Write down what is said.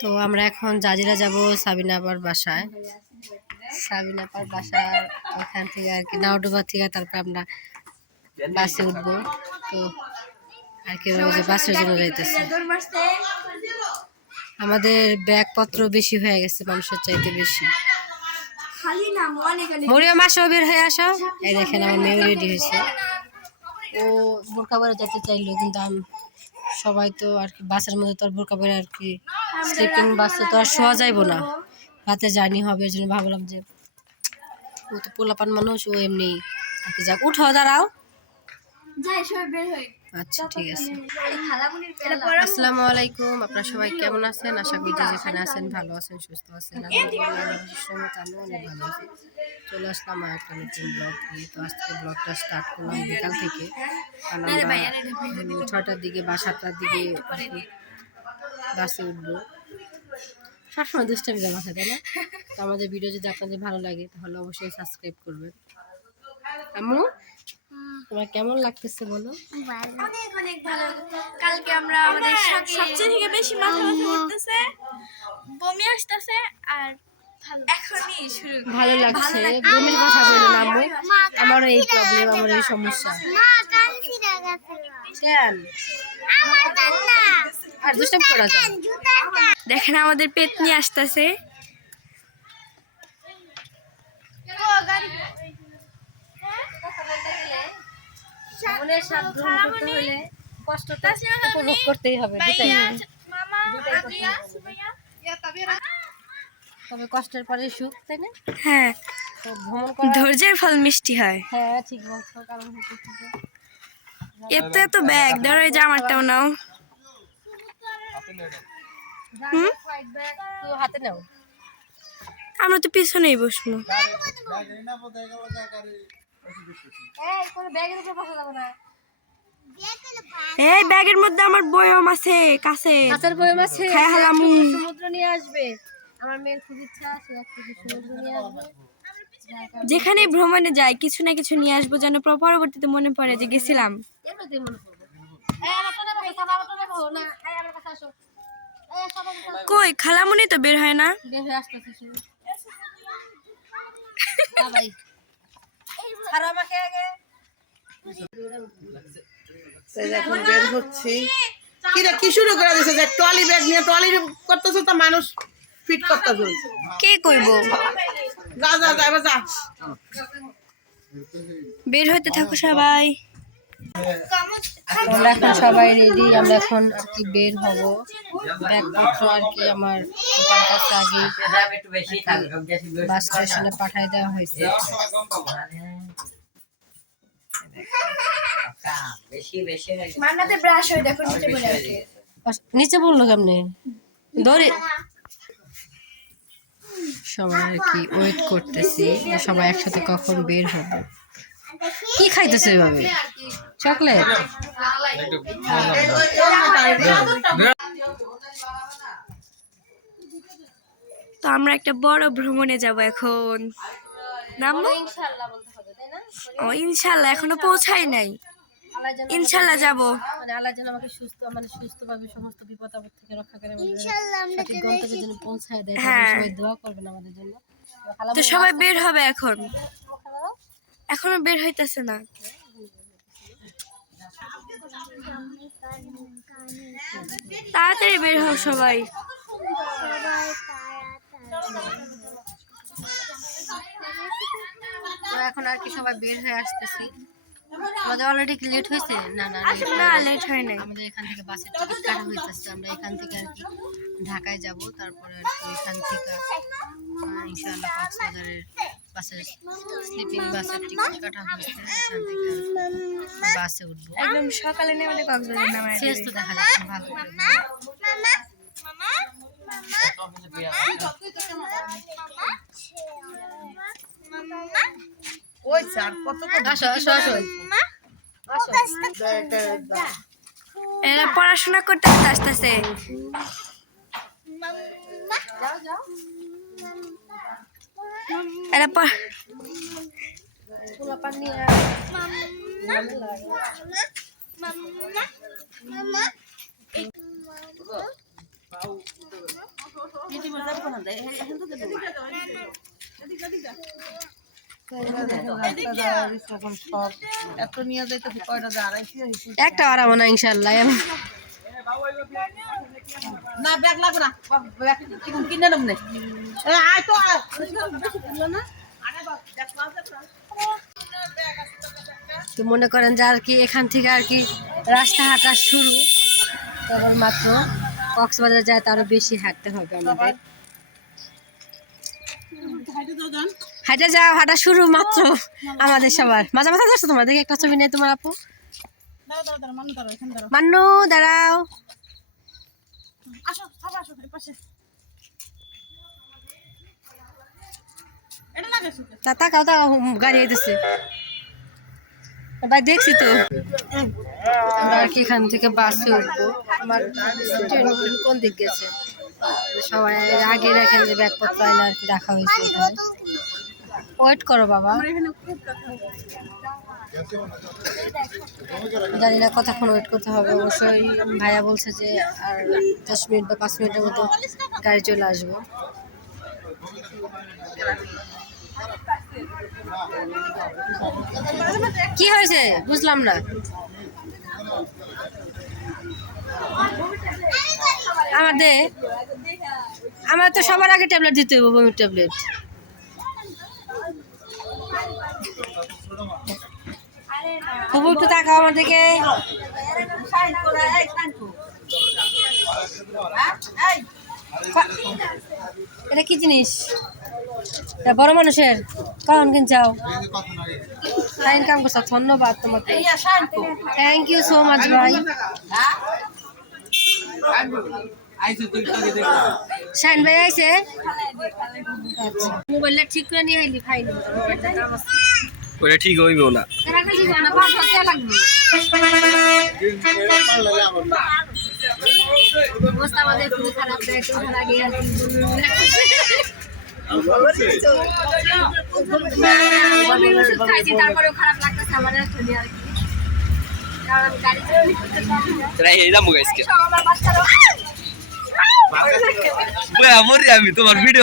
তো আমরা এখন জাজিরা যাব সাবিনা আপার বাসায়। সাবিনা আপার বাসার ওখান থেকে আর কি নাওডুবা থেকে তারপর আমরা বাসে উঠবো। তো আর কি বাসের জন্য যাইতেছে। আমাদের ব্যাগপত্র বেশি হয়ে গেছে, মানুষের চাইতে বেশি। মরিয়ম আসো, বের হয়ে আসো। এই দেখেন আমার মেয়ে রেডি হয়েছে। ও বোরকা পরে যেতে চাইলো, কিন্তু সবাই তো আর কি বাসের মধ্যে তো আর বোরকা পরে আর কি স্লিপিং বাসে তো আর শোয়া যাইবো না, রাতে জার্নি হবে। এর জন্য ভাবলাম যে ও তো পোলাপান মানুষ, ও এমনি আর কি যাক। উঠো, দাঁড়াও। আচ্ছা ঠিক আছে। আসসালামু আলাইকুম, আপনারা সবাই কেমন আছেন? আশা করি যে যেখানে আছেন ভালো আছেন, সুস্থ আছেন। আমি অনেক ভালো আছি। চলে আসলাম আর একটা নতুন ব্লগ নিয়ে। তো আজকে ব্লগটা স্টার্ট করলাম বিকাল থেকে, কারণ আমরা 6টার দিকে বা 7টার দিকে বাসে উঠবো। সবসময় দুষ্টামি জামা থাকে, তাই না? তো আমাদের ভিডিও যদি আপনাদের ভালো লাগে তাহলে অবশ্যই সাবস্ক্রাইব করবেন। আম্মু, তোমার কেমন লাগতেছে বলো? অনেক অনেক ভালো। কালকে আমরা আমাদের সবচেয়ে থেকে বেশি মাথা ব্যথা করতেছে, বমি আসতেছে, আর এখনই শুরু ভালো লাগছে। বমির কথা বলো না আম্মু, আমারও এই প্রবলেম, আমার এই সমস্যা। কেন আর দুষ্টামি করা যায়? দেখেন আমাদের পেট নিয়ে আসতেছে। কষ্টটা উপভোগ করতেই হবে, তবে কষ্টের পরে সুখ, তাই না? হ্যাঁ, ভ্রমণ করা ধৈর্যের ফল মিষ্টি হয়। হ্যাঁ ঠিক বলছো। কারণ এত এত ব্যাগ ধরে জামারটাও নাও। হাতে নাও, আমরা তো পিছনেই বসবো। এই ব্যাগের মধ্যে আমার বয়ম আছে, কাছে বয়ম আছে। সমুদ্র নিয়ে আসবে, আমার মেয়ের খুব ইচ্ছা আছে সমুদ্র নিয়ে আসবে। যেখানে ভ্রমণে যাই কিছু না কিছু নিয়ে আসবো, যেন পরবর্তীতে মনে পড়ে যে গেছিলাম। কই খালামুনি তো বের হয় না। এখন বের হচ্ছি। কি শুরু করে দিছে যে ট্রলি ব্যাগ নিয়ে ট্রলি করতেছে, তো মানুষ ফিট করতেছে। কে কইব? যা যা যা এবার যা, বের হইতে থাকো সবাই। আমরা এখন সবাই রেডি, আমরা এখন আর কি বের হব। ব্যাগপত্র আর কি আমার সুপার কাছে আগে বাস স্টেশনে পাঠিয়ে দেওয়া হয়েছে। নিচে বললো কেমনে ধরে। সবাই আর কি ওয়েট করতেছি, সবাই একসাথে কখন বের হবে। কি খাইতেছে এভাবে? চকলেট? তো আমরা একটা বড় ভ্রমণে যাব এখন। নামবো ও ইনশাল্লাহ, এখনো পৌঁছাই নাই। ইনশাল্লাহ যাব। আল্লাহ যেন আমাকে সুস্থভাবে সমস্ত বিপদ আপদ থেকে রক্ষা করে, সঠিক গন্তব্যে যেন পৌঁছায় দেয়। সবাই দোয়া করবেন আমাদের জন্য। তো সবাই বের হবে এখন, এখনো বের হইতেছে না। তাড়াতাড়ি বের হও সবাই। এখন আর কি সবাই বের হয়ে আসতেছি। আমাদের অলরেডি লেট হয়েছে। না লেট হয় নাই। আমাদের এখান থেকে বাসের টিকিট কাটা হইতেছে। আমরা এখান থেকে আর কি ঢাকায় যাব, তারপরে আর কি এখান থেকে ইনশাআল্লাহ কক্সবাজারের বাসের স্লিপিং বাসের টিকিট কাটা হয়েছে। এখান থেকে বাসে উঠবো। একদম সকালে নেমে কক্সবাজার নামায় শেষ তো দেখা যাচ্ছে ভালো। ওই স্যার কত আসো আসো আসো আসো। এরা পড়াশোনা করতে আসতেছে। এরা সব এত নিয়ে যাইতেছে কয়টা দাঁড়াইছি একটা আরাম না ইনশাল্লাহ না ব্যাগ লাগবে না ব্যাগ কিনে নেব না আয় তো না তো মনে করেন যে আর কি এখান থেকে আর কি রাস্তা হাঁটা শুরু, তখন মাত্র কক্সবাজার যায় তারও বেশি হাঁটতে হবে আমাদের। হাঁটা যাও, হাঁটা শুরু মাত্র আমাদের সবার। মাঝে মাথা যাচ্ছ তোমার দেখে একটা ছবি নেই তোমার আপু। মান্নু দাঁড়াও, তাকাও তাকাও, গাড়ি আইতেছে ভাই, দেখছি তো। আমরা আর কি এখান থেকে বাসে উঠবো। আমার ট্রেন কোন দিক গেছে, সবাই আগে দেখেন যে ব্যাগপত্র আইনা আর কি রাখা হয়েছে এখানে। ওয়েট করো বাবা, জানি না কতক্ষণ ওয়েট করতে হবে। অবশ্যই ভাইয়া বলছে যে আর 10 মিনিট বা 5 মিনিটের মতো গাড়ি চলে আসবো। কি হয়েছে বুঝলাম না। আমার তো সবার আগে ট্যাবলেট দিতে হবে, বমির ট্যাবলেট। খুব একটু তাকাও আমার দিকে। এটা কি জিনিস? এটা বড় মানুষের, কখন কিনছাও? ইনকাম করছো, ধন্যবাদ তোমাকে, থ্যাংক ইউ সো মাচ ভাই। শাইন ভাই আইছে, মোবাইলটা ঠিক করে নিয়ে আইলি ভাই। ওটা ঠিক হইব না, অবস্থা আমাদের খুবই খারাপ। খাইছি তারপরেও খারাপ লাগতেছে আমাদের আর কি, কারণ গাড়ি আমি তোমার ভিডিও